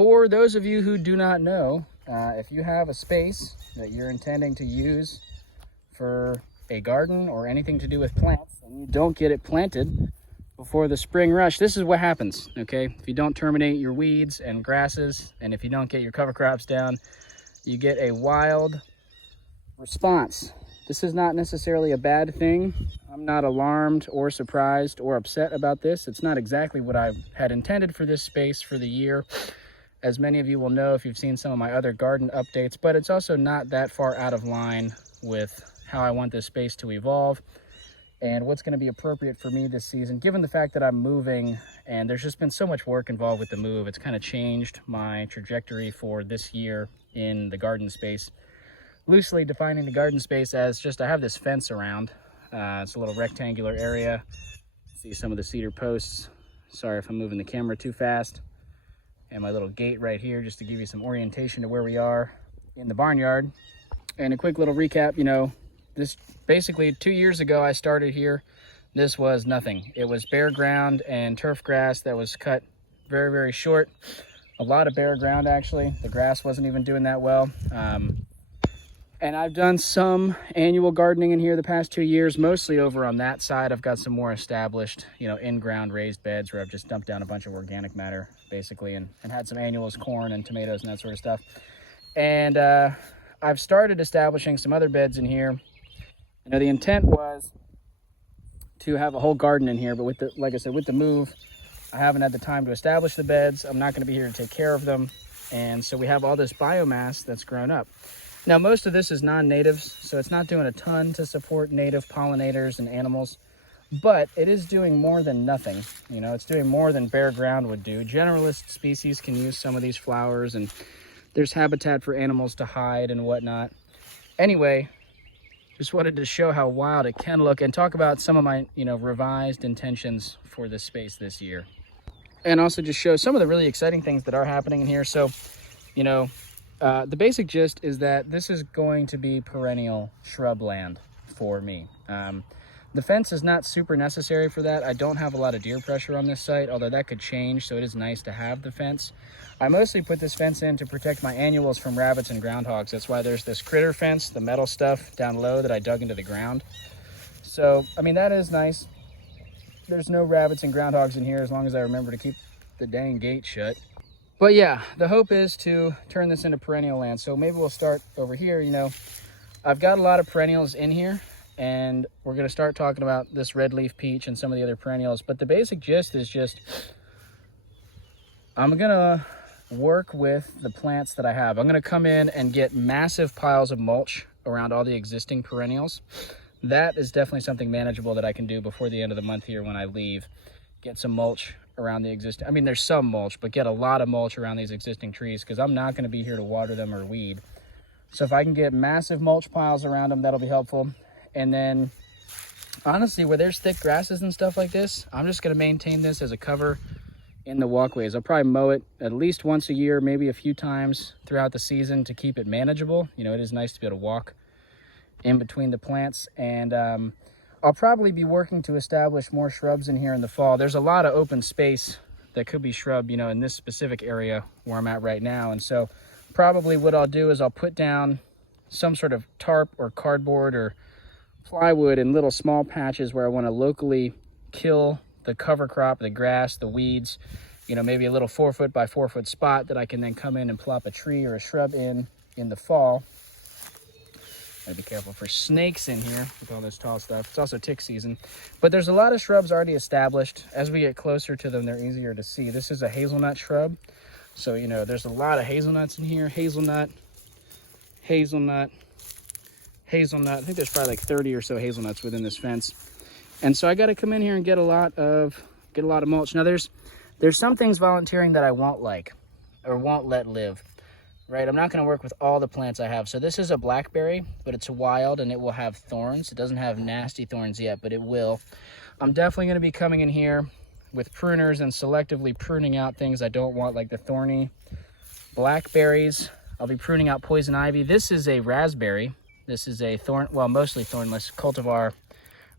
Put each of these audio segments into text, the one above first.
for those of you who do not know, if you have a space that you're intending to use for a garden or anything to do with plants, and you don't get it planted before the spring rush, this is what happens, okay? If you don't terminate your weeds and grasses, and if you don't get your cover crops down, you get a wild response. This is not necessarily a bad thing. I'm not alarmed or surprised or upset about this. It's not exactly what I had intended for this space for the year, as many of you will know if you've seen some of my other garden updates, but it's also not that far out of line with how I want this space to evolve and what's going to be appropriate for me this season, given the fact that I'm moving and there's just been so much work involved with the move. It's kind of changed my trajectory for this year in the garden space. Loosely defining the garden space as just, I have this fence around. It's a little rectangular area. See some of the cedar posts. Sorry if I'm moving the camera too fast. And my little gate right here, just to give you some orientation to where we are in the barnyard. And a quick little recap, you know, this basically 2 years ago I started here. This was nothing. It was bare ground and turf grass that was cut very, very short. A lot of bare ground, actually. The grass wasn't even doing that well. And I've done some annual gardening in here the past 2 years, mostly over on that side. I've got some more established, you know, in-ground raised beds where I've just dumped down a bunch of organic matter, basically, and had some annuals, corn and tomatoes and that sort of stuff. And I've started establishing some other beds in here. You know, the intent was to have a whole garden in here, but with the, like I said, with the move, I haven't had the time to establish the beds. I'm not going to be here to take care of them. And so we have all this biomass that's grown up. Now, most of this is non-natives, so it's not doing a ton to support native pollinators and animals, but it is doing more than nothing. You know, it's doing more than bare ground would do. Generalist species can use some of these flowers, and there's habitat for animals to hide and whatnot. Anyway, just wanted to show how wild it can look and talk about some of my, you know, revised intentions for this space this year. And also just show some of the really exciting things that are happening in here. So, you know, the basic gist is that this is going to be perennial shrubland for me. The fence is not super necessary for that. I don't have a lot of deer pressure on this site, although that could change, so it is nice to have the fence. I mostly put this fence in to protect my annuals from rabbits and groundhogs. That's why there's this critter fence, the metal stuff down low that I dug into the ground. So, I mean, that is nice. There's no rabbits and groundhogs in here as long as I remember to keep the dang gate shut. But yeah, the hope is to turn this into perennial land. So maybe we'll start over here. You know, I've got a lot of perennials in here, and we're going to start talking about this red leaf peach and some of the other perennials. But the basic gist is just, I'm going to work with the plants that I have. I'm going to come in and get massive piles of mulch around all the existing perennials. That is definitely something manageable that I can do before the end of the month here when I leave. Get some mulch around the existing, I mean, there's some mulch, but get a lot of mulch around these existing trees because I'm not going to be here to water them or weed. So if I can get massive mulch piles around them, that'll be helpful. And then honestly, where there's thick grasses and stuff like this, I'm just going to maintain this as a cover in the walkways. I'll probably mow it at least once a year, maybe a few times throughout the season to keep it manageable. You know, it is nice to be able to walk in between the plants. And I'll probably be working to establish more shrubs in here in the fall. There's a lot of open space that could be shrub, you know, in this specific area where I'm at right now. And so probably what I'll do is I'll put down some sort of tarp or cardboard or plywood in little small patches where I want to locally kill the cover crop, the grass, the weeds, you know, maybe a little 4 foot by 4 foot spot that I can then come in and plop a tree or a shrub in the fall. Gotta be careful for snakes in here with all this tall stuff. It's also tick season. But there's a lot of shrubs already established. As we get closer to them, they're easier to see. This is a hazelnut shrub. So, you know, there's a lot of hazelnuts in here. Hazelnut, hazelnut, hazelnut. I think there's probably like 30 or so hazelnuts within this fence. And so I got to come in here and get a lot of mulch. Now there's some things volunteering that I won't like or won't let live. Right, I'm not going to work with all the plants I have. So this is a blackberry, but it's wild and it will have thorns. It doesn't have nasty thorns yet, but it will. I'm definitely going to be coming in here with pruners and selectively pruning out things I don't want, like the thorny blackberries. I'll be pruning out poison ivy. This is a raspberry. This is a thorn, well, mostly thornless cultivar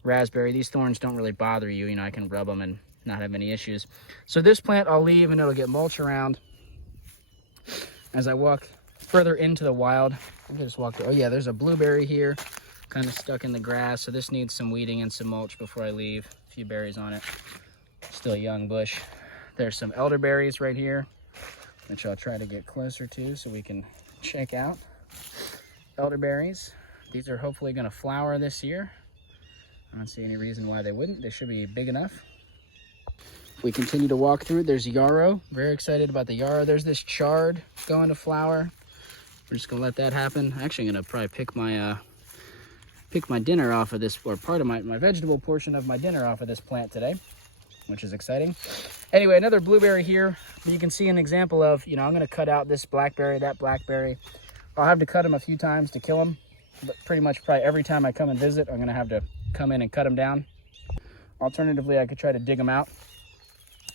raspberry. These thorns don't really bother you. You know, I can rub them and not have any issues. So this plant I'll leave and it'll get mulch around. as I walk further into the wild. I just walked, oh yeah, there's a blueberry here, kind of stuck in the grass. So this needs some weeding and some mulch before I leave. A few berries on it. Still a young bush. There's some elderberries right here, which I'll try to get closer to so we can check out. Elderberries. These are hopefully going to flower this year. I don't see any reason why they wouldn't. They should be big enough. If we continue to walk through, there's yarrow. Very excited about the yarrow. There's this chard going to flower. We're just gonna let that happen. Actually, I'm gonna probably pick my dinner off of this, or part of my vegetable portion of my dinner off of this plant today, which is exciting. Anyway, another blueberry here. You can see an example of, you know, I'm gonna cut out this blackberry, that blackberry. I'll have to cut them a few times to kill them, but pretty much probably every time I come and visit, I'm gonna have to come in and cut them down. Alternatively, I could try to dig them out.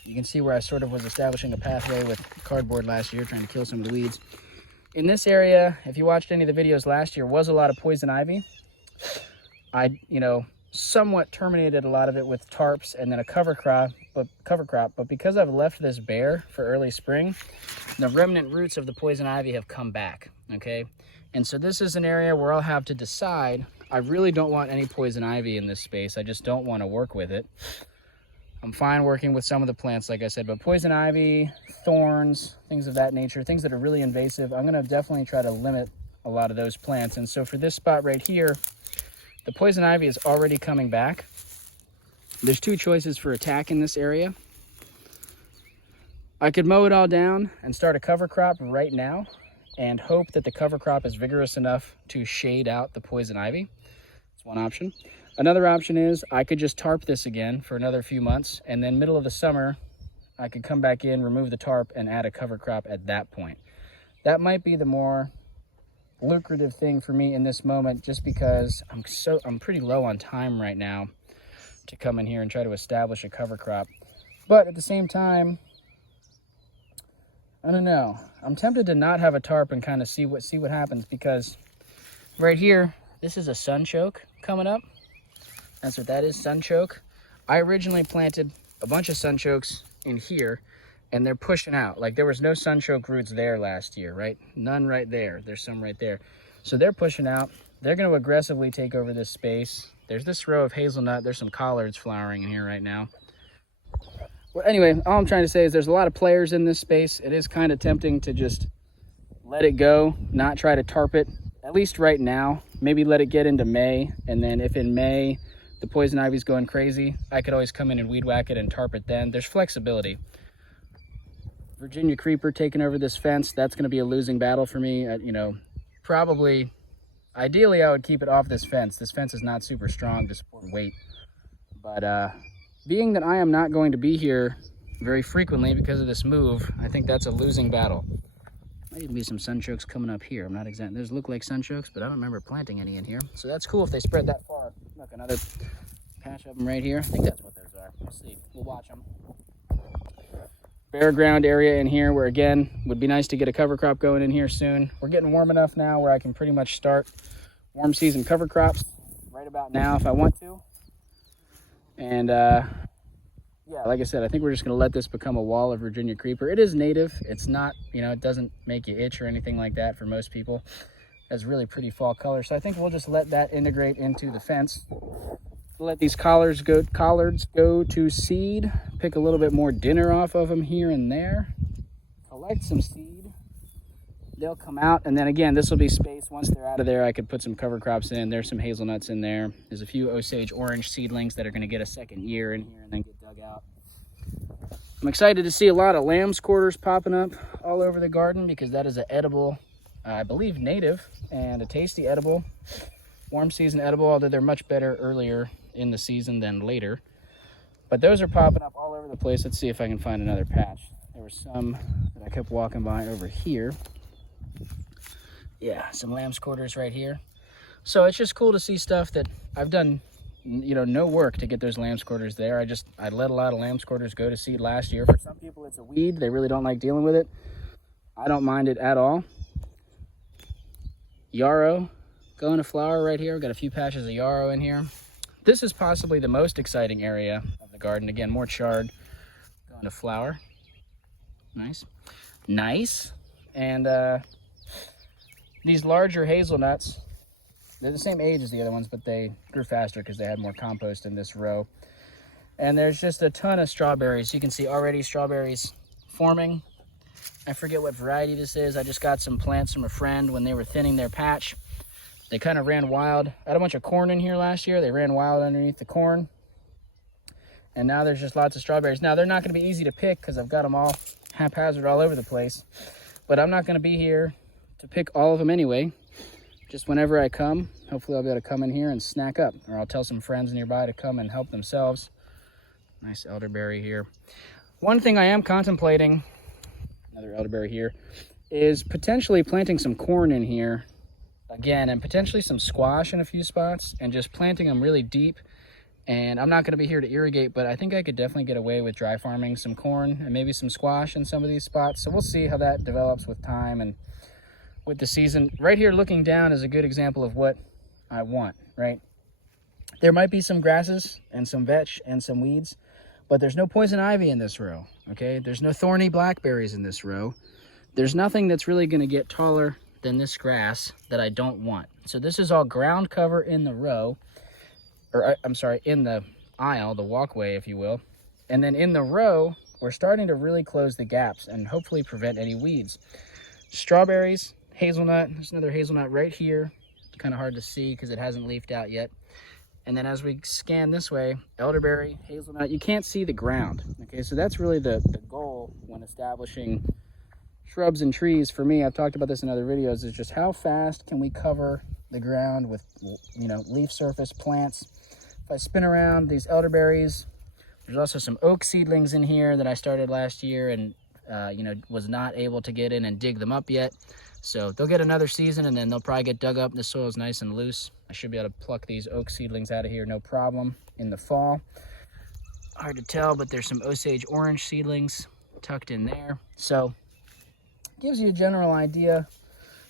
You can see where I sort of was establishing a pathway with cardboard last year, trying to kill some of the weeds. In this area, if you watched any of the videos last year, was a lot of poison ivy. I, you know, somewhat terminated a lot of it with tarps and then a cover crop, but because I've left this bare for early spring, the remnant roots of the poison ivy have come back, okay? And so this is an area where I'll have to decide. I really don't want any poison ivy in this space. I just don't want to work with it. I'm fine working with some of the plants, like I said, but poison ivy, thorns, things of that nature, things that are really invasive, I'm going to definitely try to limit a lot of those plants. And so for this spot right here, the poison ivy is already coming back. There's two choices for attack in this area. I could mow it all down and start a cover crop right now and hope that the cover crop is vigorous enough to shade out the poison ivy. That's one option. Another option is I could just tarp this again for another few months, and then middle of the summer, I could come back in, remove the tarp, and add a cover crop at that point. That might be the more lucrative thing for me in this moment, just because I'm pretty low on time right now to come in here and try to establish a cover crop. But at the same time, I don't know. I'm tempted to not have a tarp and kind of see what happens, because right here, this is a sunchoke coming up. That's what that is, sunchoke. I originally planted a bunch of sunchokes in here, and they're pushing out. Like, there was no sunchoke roots there last year, right? None right there. There's some right there. So they're pushing out. They're going to aggressively take over this space. There's this row of hazelnut. There's some collards flowering in here right now. Well, anyway, all I'm trying to say is there's a lot of players in this space. It is kind of tempting to just let it go, not try to tarp it, at least right now. Maybe let it get into May, and then if in May the poison ivy's going crazy, I could always come in and weed whack it and tarp it then. There's flexibility. Virginia creeper taking over this fence, that's going to be a losing battle for me. You know, probably, ideally I would keep it off this fence. This fence is not super strong to support weight. But being that I am not going to be here very frequently because of this move, I think that's a losing battle. Might even be some sunchokes coming up here. I'm not exact. Those look like sunchokes, but I don't remember planting any in here. So that's cool if they spread that far. Look, another patch of them right here. I think that's what those are. We'll see. We'll watch them. Bare ground area in here where, again, would be nice to get a cover crop going in here soon. We're getting warm enough now where I can pretty much start warm season cover crops right about now if I want to. And yeah, like I said, I think we're just going to let this become a wall of Virginia creeper. It is native. It's not, you know, it doesn't make you itch or anything like that for most people. It has really pretty fall color. So I think we'll just let that integrate into the fence. Let these collards go to seed. Pick a little bit more dinner off of them here and there. Collect some seed. They'll come out, and then again, this will be space. Once they're out of there, I could put some cover crops in. There's some hazelnuts in there. There's a few Osage orange seedlings that are going to get a second year in here and then get dug out. I'm excited to see a lot of lamb's quarters popping up all over the garden, because that is an edible, I believe native, and a tasty edible, warm season edible, although they're much better earlier in the season than later. But those are popping up all over the place. Let's see if I can find another patch. There were some that I kept walking by over here. Yeah, some lamb's quarters right here. So it's just cool to see stuff that I've done, you know, no work to get those lamb's quarters there. I let a lot of lamb's quarters go to seed last year. For some people, it's a weed. They really don't like dealing with it. I don't mind it at all. Yarrow going to flower right here. We've got a few patches of yarrow in here. This is possibly the most exciting area of the garden. Again, more chard going to flower. Nice. Nice. And these larger hazelnuts, they're the same age as the other ones, but they grew faster because they had more compost in this row. And there's just a ton of strawberries. You can see already strawberries forming. I forget what variety this is. I just got some plants from a friend when they were thinning their patch. They kind of ran wild. I had a bunch of corn in here last year. They ran wild underneath the corn. And now there's just lots of strawberries. Now they're not going to be easy to pick because I've got them all haphazard all over the place. But I'm not going to be here to pick all of them anyway. Just whenever I come, hopefully I'll be able to come in here and snack up. Or I'll tell some friends nearby to come and help themselves. Nice elderberry here. One thing I am contemplating, another elderberry here, is potentially planting some corn in here again, and potentially some squash in a few spots, and just planting them really deep. And I'm not going to be here to irrigate, but I think I could definitely get away with dry farming some corn and maybe some squash in some of these spots. So we'll see how that develops with time and with the season. Right here looking down is a good example of what I want, right? There might be some grasses and some vetch and some weeds, but there's no poison ivy in this row, okay? There's no thorny blackberries in this row. There's nothing that's really going to get taller than this grass that I don't want. So this is all ground cover in the row, or I'm sorry, in the aisle, the walkway, if you will. And then in the row, we're starting to really close the gaps and hopefully prevent any weeds. Strawberries, hazelnut, there's another hazelnut right here. It's kind of hard to see because it hasn't leafed out yet. And then as we scan this way, elderberry, hazelnut, you can't see the ground. Okay, so that's really the goal when establishing shrubs and trees. For me, I've talked about this in other videos, is just how fast can we cover the ground with, you know, leaf surface plants. If I spin around these elderberries, there's also some oak seedlings in here that I started last year and, you know, was not able to get in and dig them up yet. So they'll get another season and then they'll probably get dug up. The soil is nice and loose. I should be able to pluck these oak seedlings out of here, no problem, in the fall. Hard to tell, but there's some Osage orange seedlings tucked in there. So gives you a general idea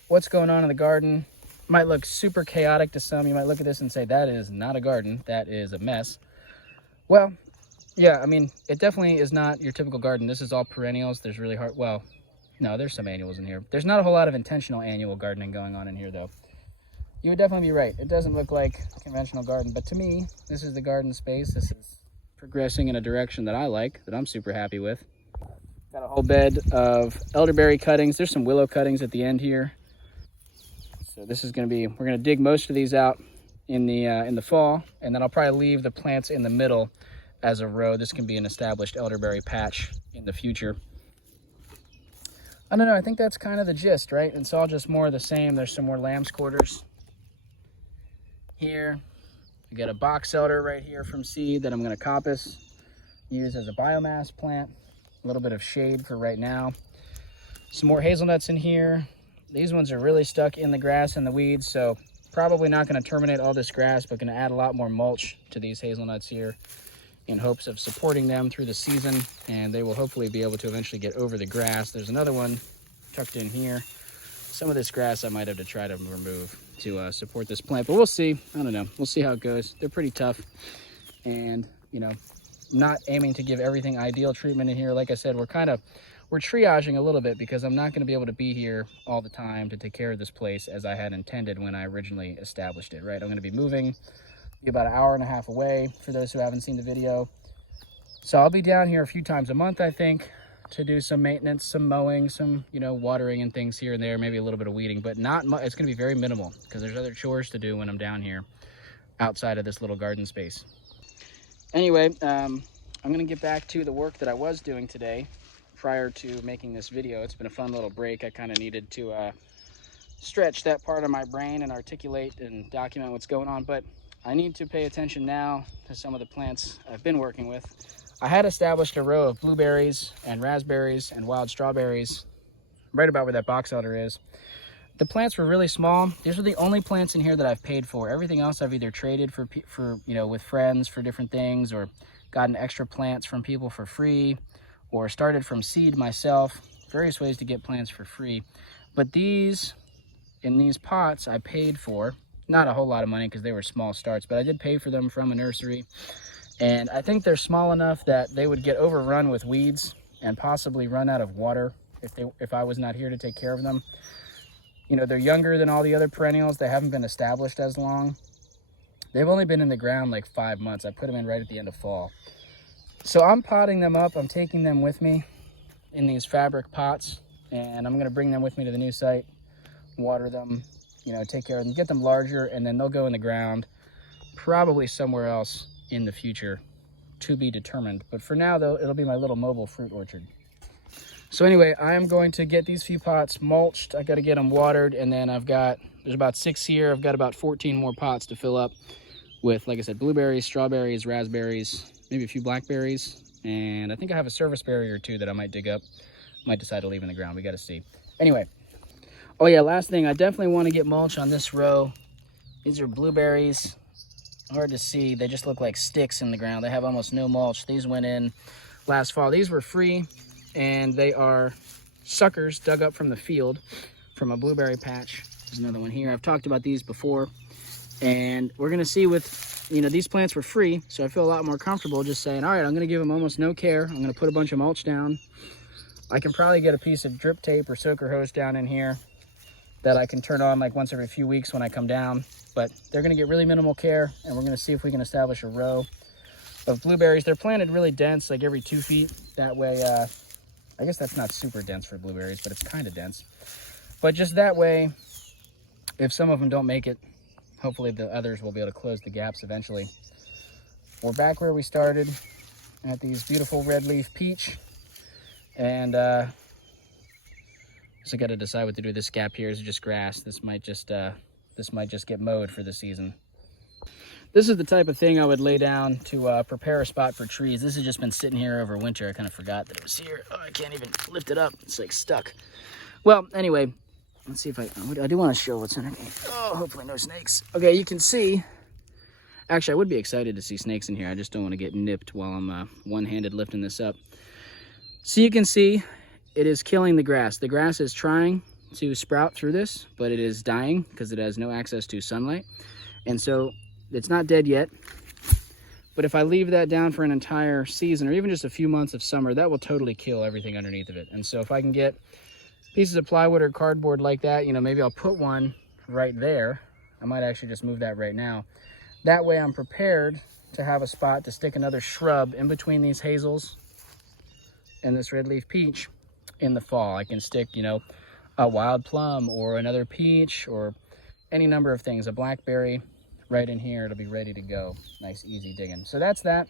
what's going on in the garden. Might look super chaotic to some. You might look at this and say, that is not a garden, that is a mess. Well, yeah, I mean, it definitely is not your typical garden. This is all perennials. There's really hard, well, no, there's some annuals in here. There's not a whole lot of intentional annual gardening going on in here, though. You would definitely be right. It doesn't look like a conventional garden, but to me, this is the garden space. This is progressing in a direction that I like, that I'm super happy with. Got a whole bed of elderberry cuttings. There's some willow cuttings at the end here. So this is going to be, we're going to dig most of these out in the fall, and then I'll probably leave the plants in the middle as a row. This can be an established elderberry patch in the future. I don't know, I think that's kind of the gist, right? It's all just more of the same. There's some more lamb's quarters here. We got a box elder right here from seed that I'm going to coppice, use as a biomass plant. A little bit of shade for right now. Some more hazelnuts in here. These ones are really stuck in the grass and the weeds, so probably not going to terminate all this grass, but going to add a lot more mulch to these hazelnuts here in hopes of supporting them through the season, and they will hopefully be able to eventually get over the grass. There's another one tucked in here. Some of this grass I might have to try to remove to support this plant, but we'll see. I don't know. We'll see how it goes. They're pretty tough, and, you know, not aiming to give everything ideal treatment in here. Like I said, we're triaging a little bit because I'm not going to be able to be here all the time to take care of this place as I had intended when I originally established it, right? I'm going to be moving, be about an hour and a half away for those who haven't seen the video. So I'll be down here a few times a month, I think, to do some maintenance, some mowing, some, you know, watering and things here and there, maybe a little bit of weeding, but not much. It's going to be very minimal because there's other chores to do when I'm down here outside of this little garden space. Anyway, I'm going to get back to the work that I was doing today prior to making this video. It's been a fun little break. I kind of needed to stretch that part of my brain and articulate and document what's going on, but I need to pay attention now to some of the plants I've been working with. I had established a row of blueberries and raspberries and wild strawberries right about where that box elder is. The plants were really small. These are the only plants in here that I've paid for. Everything else I've either traded for you know, with friends for different things, or gotten extra plants from people for free, or started from seed myself. Various ways to get plants for free. But these, in these pots, I paid for. Not a whole lot of money because they were small starts, but I did pay for them from a nursery. And I think they're small enough that they would get overrun with weeds and possibly run out of water if I was not here to take care of them. You know, they're younger than all the other perennials. They haven't been established as long. They've only been in the ground like 5 months. I put them in right at the end of fall. So I'm potting them up. I'm taking them with me in these fabric pots, and I'm going to bring them with me to the new site, water them, you know, take care of them, get them larger, and then they'll go in the ground probably somewhere else in the future, to be determined. But for now, though, it'll be my little mobile fruit orchard. So anyway, I am going to get these few pots mulched. I got to get them watered, and then there's about 6 here. I've got about 14 more pots to fill up with, like I said, blueberries, strawberries, raspberries, maybe a few blackberries, and I think I have a service berry or two that I might dig up. Might decide to leave in the ground. We got to see. Anyway, oh yeah, last thing, I definitely want to get mulch on this row. These are blueberries. Hard to see. They just look like sticks in the ground. They have almost no mulch. These went in last fall. These were free, and they are suckers dug up from the field from a blueberry patch. There's another one here. I've talked about these before, and we're going to see with, you know, these plants were free, so I feel a lot more comfortable just saying, all right, I'm going to give them almost no care. I'm going to put a bunch of mulch down. I can probably get a piece of drip tape or soaker hose down in here that I can turn on like once every few weeks when I come down. But they're going to get really minimal care, and we're going to see if we can establish a row of blueberries. They're planted really dense, like every 2 feet. That way, I guess that's not super dense for blueberries, but it's kind of dense. But just that way, if some of them don't make it, hopefully the others will be able to close the gaps eventually. We're back where we started at these beautiful red leaf peach. And so got to decide what to do. This gap here is just grass. This might just get mowed for the season. This is the type of thing I would lay down to prepare a spot for trees. This has just been sitting here over winter. I kind of forgot that it was here. Oh, I can't even lift it up. It's like stuck. Well, anyway, let's see if I do want to show what's underneath. Oh, hopefully no snakes. Okay, you can see. Actually, I would be excited to see snakes in here. I just don't want to get nipped while I'm one-handed lifting this up. So you can see it is killing the grass. The grass is trying to sprout through this, but it is dying because it has no access to sunlight. And so it's not dead yet. But if I leave that down for an entire season or even just a few months of summer, that will totally kill everything underneath of it. And so if I can get pieces of plywood or cardboard like that, you know, maybe I'll put one right there. I might actually just move that right now. That way I'm prepared to have a spot to stick another shrub in between these hazels and this red leaf peach in the fall. I can stick, you know, a wild plum or another peach or any number of things, a blackberry right in here. It'll be ready to go. Nice, easy digging. So that's that.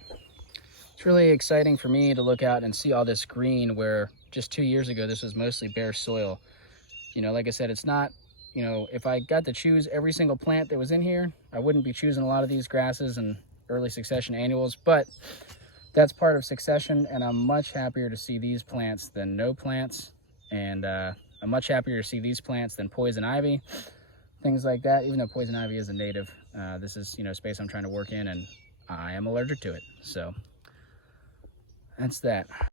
It's really exciting for me to look out and see all this green where just 2 years ago, this was mostly bare soil. You know, like I said, it's not, you know, if I got to choose every single plant that was in here, I wouldn't be choosing a lot of these grasses and early succession annuals, but that's part of succession, and I'm much happier to see these plants than no plants, and I'm much happier to see these plants than poison ivy, things like that, even though poison ivy is a native. This is, you know, space I'm trying to work in, and I am allergic to it, so that's that.